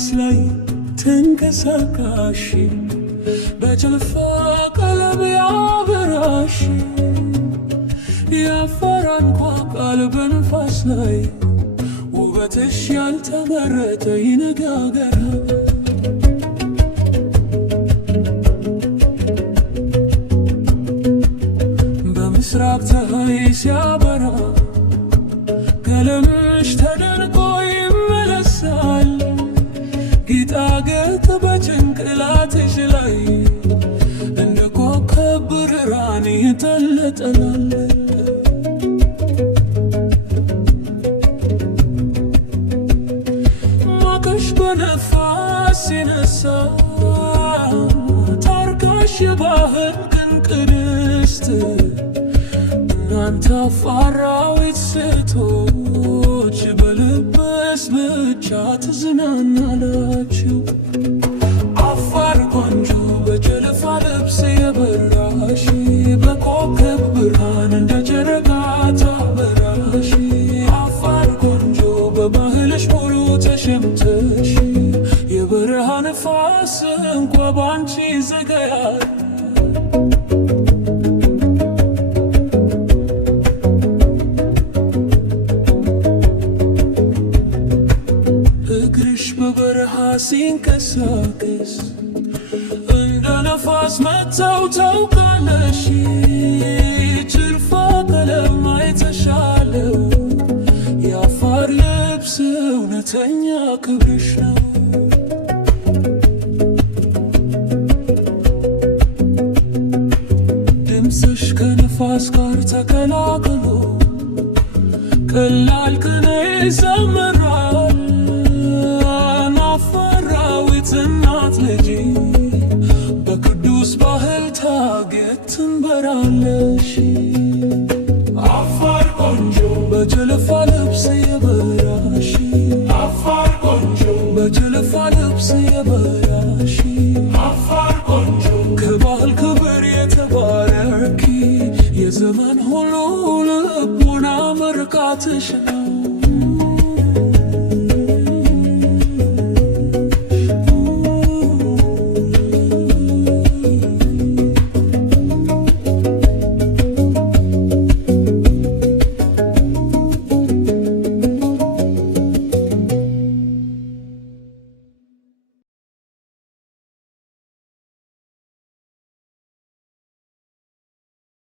ነፋስ ላይ ተንቀሳቃሽ በጨለፋ ቀለም ያበራሽ የአፋር እንኳ ቃል በነፋስ ላይ ውበትሽ ያልተመረጠ ይነጋገራል። በምስራቅ ፀሐይ ሲያበራ ቀለምሽ ተደርቆ ይመለሳል። ጌጣጌጥ በጭንቅላትሽ ላይ እንደ ኮከብ ብርሃን ይንጠለጠላል። ማቅሽ በነፋስ ሲነሳ ታርጋሽ የባህር ቅንቅንስት እናንተ አፋራዊት ሴቶች በልብስ ብቻ ትዝናናላችሁ። አፋር ቆንጆ በጨለፋ ልብስ የበራሽ በኮከብ ብርሃን እንደ ጨረቃ ታበራሽ። አፋር ቆንጆ በባህልሽ ሙሉ ተሸምተሽ የበረሃ ነፋስ እንኳ ባንቺ ይዘገያል። እግርሽ በበረሃ ሲንቀሳቀስ እንደ ነፋስ መተው ታውቃለሽ። ጭልፋ ቀለም አይተሻለው የአፋር ልብስ እውነተኛ ክብርሽ ነው። ድምፅሽ ከነፋስ ጋር ተቀላቅሎ ቀላል ቅኔ ይዘምራል። አፋራዊት እናት ልጅ በቅዱስ ባህል ታጌጥ ትንበራለሽ። አፋር ቆንጆ በጨለፋ ልብስ የበራሽ አፋር ቆንጆ በጨለፋ ልብስ የበራሽ አፋር ቆንጆ ከባህል ክብር የተባረኪ የዘመን ሁሉ ልቦና መርካትሽ ነው።